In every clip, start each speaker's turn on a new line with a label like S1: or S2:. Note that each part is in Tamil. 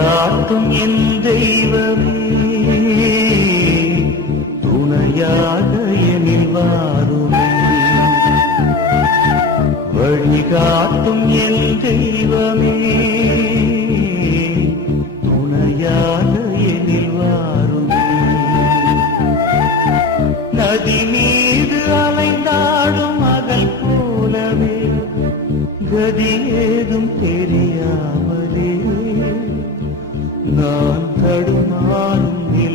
S1: காக்கும் என் தெய்வமே. துணையாக எனில் வாருமே. வழிகாட்டும் என் தெய்வமே. துணையாக எனில் வாருமே.
S2: நதி
S1: மீது அலைந்தாடும் அகல் போலவே கதியே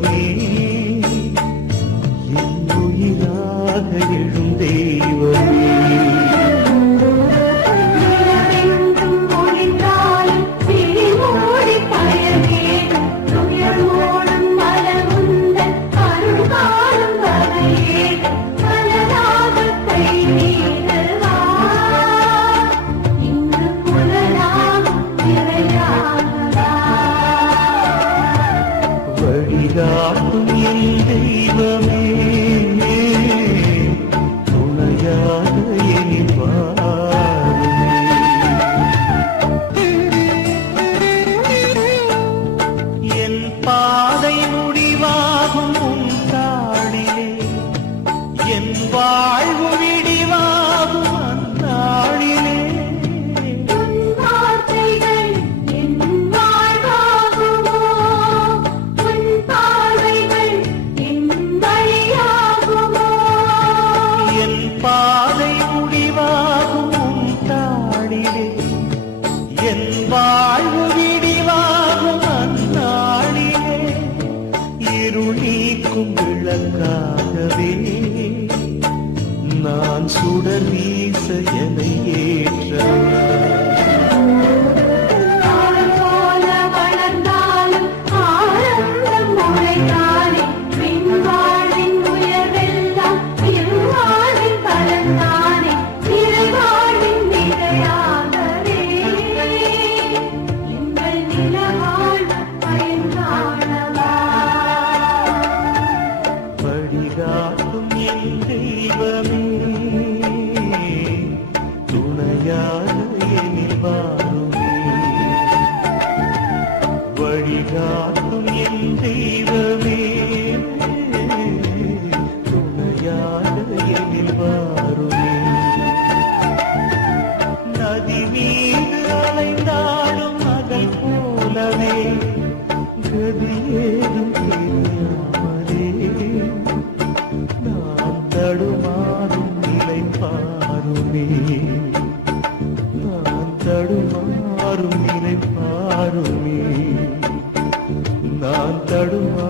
S1: me. பாதை முடிவாகும் உன் தாடிலே என் வாழ்வு விடிவாகும் அந்தாடிலே பாதை முடிவாகும் உன் தாடிலே என் வாழ் சுடர் வீச என போலவே கதியேதும் தெரியாமலே. நான் தடுமாறும் நிலை பாருமே நான் தடுமாறும் நிலை பாருமே நான் தடுமா